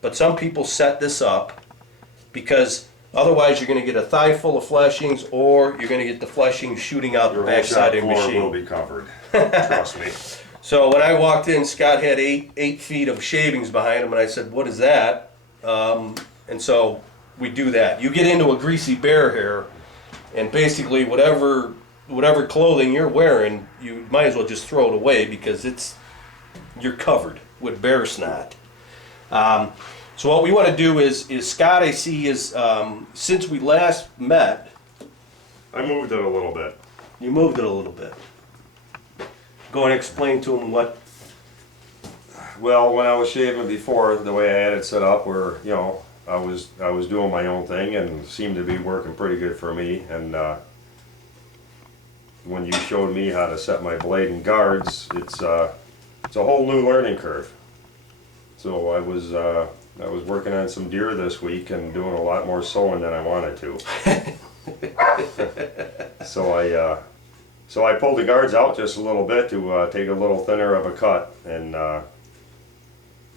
but some people set this up because otherwise you're going to get a thigh full of fleshings, or you're going to get the fleshings shooting out the backside of the machine. Your will be covered. Trust me. So when I walked in, Scott had eight feet of shavings behind him, and I said, "What is that?" And so we do that. You get into a greasy bear hair, and basically whatever clothing you're wearing, you might as well just throw it away because you're covered with bear snot. So what we want to do is Scott, I see, is since we last met. I moved it a little bit. You moved it a little bit. Go and explain to him what. Well, when I was shaving before, the way I had it set up, where I was doing my own thing and seemed to be working pretty good for me. And when you showed me how to set my blade and guards, it's a whole new learning curve. So I was working on some deer this week and doing a lot more sewing than I wanted to. So I pulled the guards out just a little bit to take a little thinner of a cut, and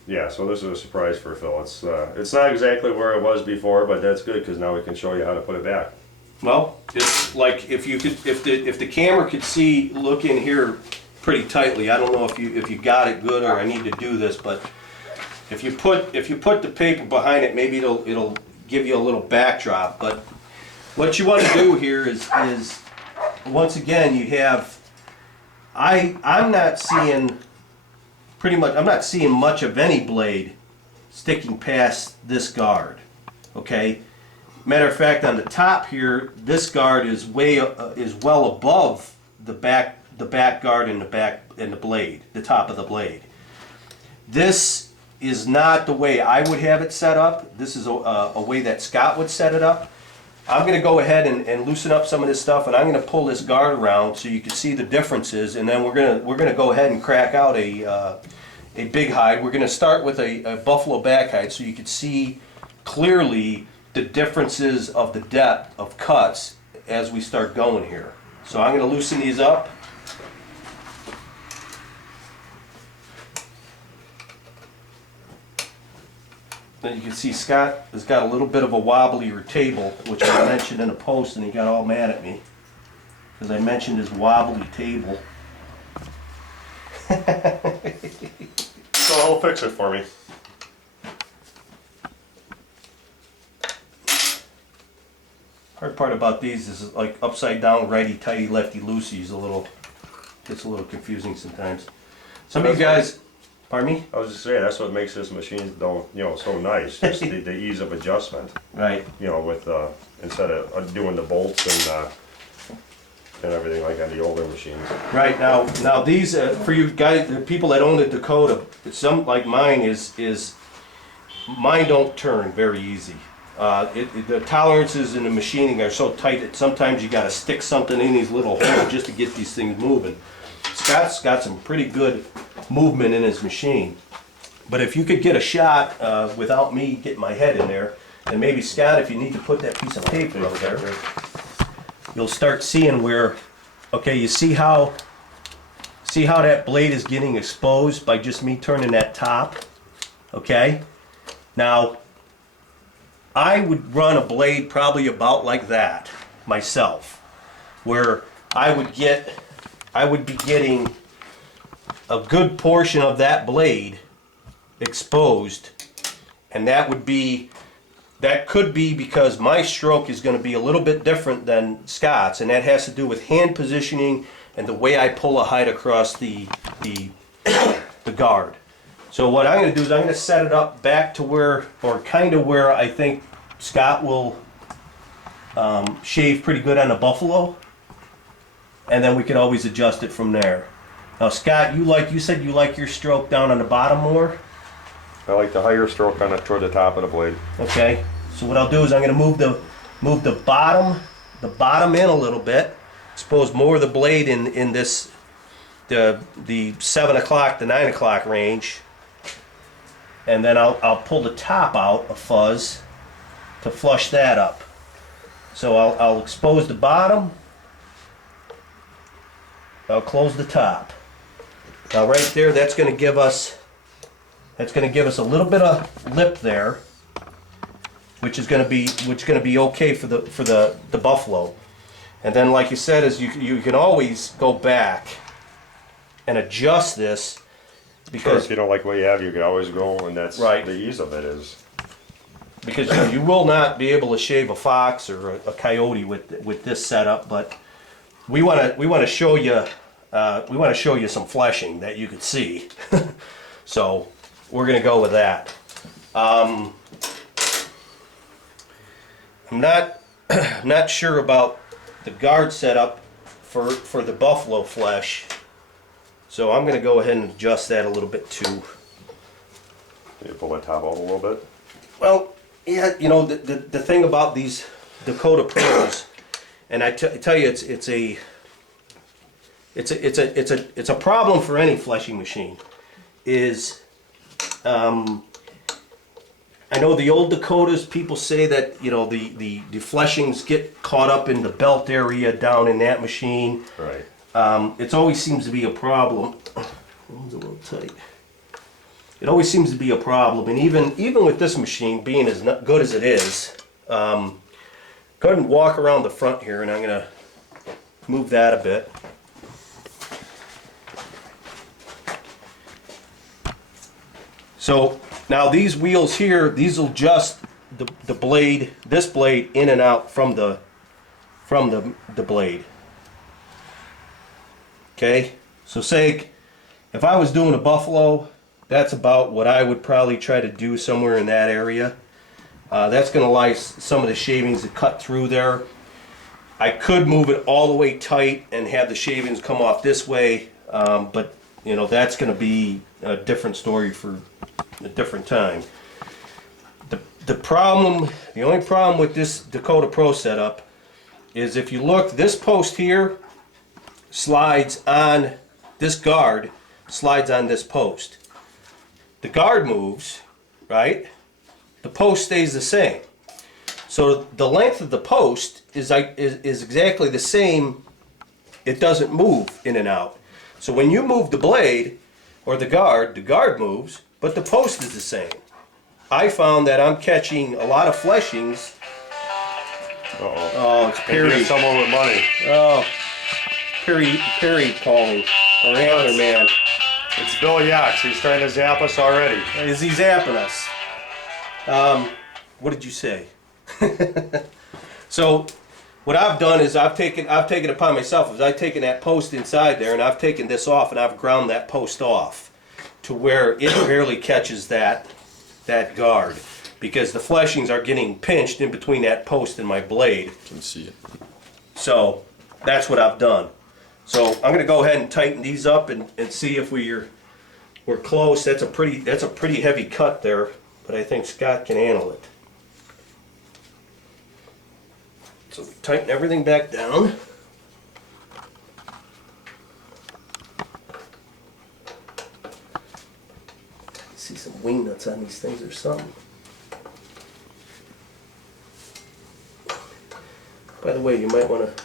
yeah, so this is a surprise for Phil. It's not exactly where it was before, but that's good because now we can show you how to put it back. Well, it's like if the camera could look in here pretty tightly. I don't know if you got it good or I need to do this, but if you put the paper behind it, maybe it'll give you a little backdrop. But what you want to do here is once again you have I'm not seeing much of any blade sticking past this guard. Okay. Matter of fact, on the top here, this guard is well above the back guard and the blade, the top of the blade. This is not the way I would have it set up. This is a way that Scott would set it up. I'm going to go ahead and loosen up some of this stuff, and I'm going to pull this guard around so you can see the differences, and then we're going to go ahead and crack out a big hide. We're going to start with a buffalo back hide so you can see clearly the differences of the depth of cuts as we start going here. So I'm going to loosen these up. Then you can see Scott has got a little bit of a wobblier table, which I mentioned in a post, and he got all mad at me because I mentioned his wobbly table. So he'll fix it for me. Hard part about these is like upside down, righty tighty, lefty loosey is gets a little confusing sometimes. Some of you guys, pardon me? I was just saying that's what makes this machine so nice. Just the ease of adjustment. Right. With instead of doing the bolts and everything like on the older machines. Right. Now these for you guys, the people that own the Dakota, some like mine is mine don't turn very easy. The tolerances in the machining are so tight that sometimes you got to stick something in these little holes just to get these things moving. Scott's got some pretty good movement in his machine, but if you could get a shot without me getting my head in there, and maybe Scott, if you need to put that piece of paper up there, you'll start seeing where, okay, you see how that blade is getting exposed by just me turning that top, okay? Now, I would run a blade probably about like that myself, where I would be getting a good portion of that blade exposed, and that could be because my stroke is going to be a little bit different than Scott's, and that has to do with hand positioning and the way I pull a hide across the guard. So what I'm going to do is I'm going to set it up back to where, or kind of where I think Scott will shave pretty good on a buffalo, and then we can always adjust it from there. Now Scott, you said you like your stroke down on the bottom more? I like the higher stroke toward the top of the blade. Okay, so what I'll do is I'm going to move the bottom in a little bit, expose more of the blade in this the 7 o'clock to 9 o'clock range, and then I'll pull the top out a fuzz to flush that up. So I'll expose the bottom, I'll close the top. Now right there, that's going to give us That's going to give us a little bit of lip there, which is going to be okay for the buffalo. And then, like you said, is you can always go back and adjust this, because if you don't like what you have, you can always go, and that's right. The ease of it is. Because you will not be able to shave a fox or a coyote with this setup, but we want to show you some fleshing that you could see. So we're going to go with that. I'm not sure about the guard setup for the buffalo flesh, so I'm going to go ahead and adjust that a little bit too. Can you pull that top out a little bit? Well, yeah, you know, the thing about these Dakota Pros, and I tell you, it's a problem for any fleshing machine. Is I know the old Dakotas, people say that, you know, the fleshings get caught up in the belt area down in that machine. Right. It always seems to be a problem. It's a little tight. It always seems to be a problem, and even with this machine being as not good as it is, go ahead and walk around the front here, and I'm going to move that a bit. So now these wheels here, these will adjust the blade, this blade in and out from the blade. Okay, so say if I was doing a buffalo, that's about what I would probably try to do, somewhere in that area. That's going to allow some of the shavings to cut through there. I could move it all the way tight and have the shavings come off this way, but you know, that's going to be a different story for a different time. The only problem with this Dakota Pro setup is, if you look, this post here slides on, this guard slides on this post. The guard moves, right? The post stays the same. So the length of the post is exactly the same. It doesn't move in and out. So when you move the blade or the guard moves, but the post is the same. I found that I'm catching a lot of fleshings. Uh-oh. Oh, it's Perry. Someone with money. Oh, Perry calling, or Antler Man. It's Bill Yachts. He's trying to zap us already. Is he zapping us? What did you say? So what I've done is I've taken it upon myself, is I've taken that post inside there, and I've taken this off, and I've ground that post off to where it barely catches that guard, because the fleshings are getting pinched in between that post and my blade. Can see it. So that's what I've done. So I'm going to go ahead and tighten these up and see if we're close. That's a pretty heavy cut there, but I think Scott can handle it. So tighten everything back down. See some wing nuts on these things or something. By the way, you might want to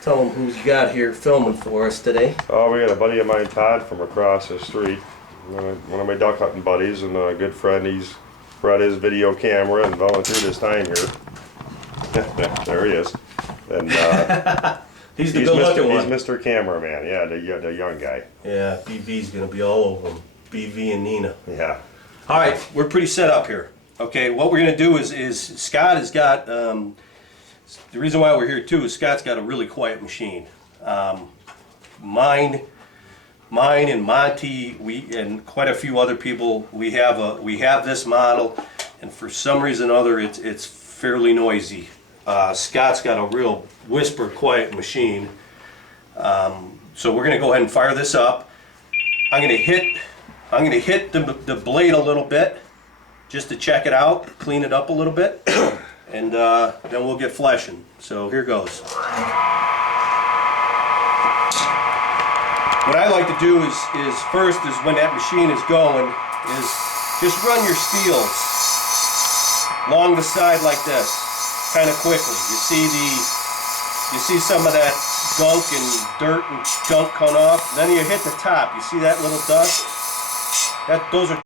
tell them who's you got here filming for us today. Oh, we got a buddy of mine, Todd, from across the street. One of my duck hunting buddies, and a good friend. He's brought his video camera and volunteered his time here. There he is. And he's the good-looking one. He's Mr. Cameraman, yeah, the young guy. Yeah, BV's gonna be all over him. BV and Nina. Yeah. All right, we're pretty set up here. Okay, what we're gonna do is Scott has got, the reason why we're here too is Scott's got a really quiet machine. Mine and Monty, and quite a few other people, we have this model, and for some reason or other, it's fairly noisy. Scott's got a real whisper quiet machine. So we're gonna go ahead and fire this up. I'm gonna hit the blade a little bit just to check it out, clean it up a little bit, and then we'll get fleshing. So here goes. What I like to do is first is when that machine is going, is just run your steels along the side like this, kind of quickly. You see some of that gunk and dirt and junk coming off. Then you hit the top. You see that little dust? Those are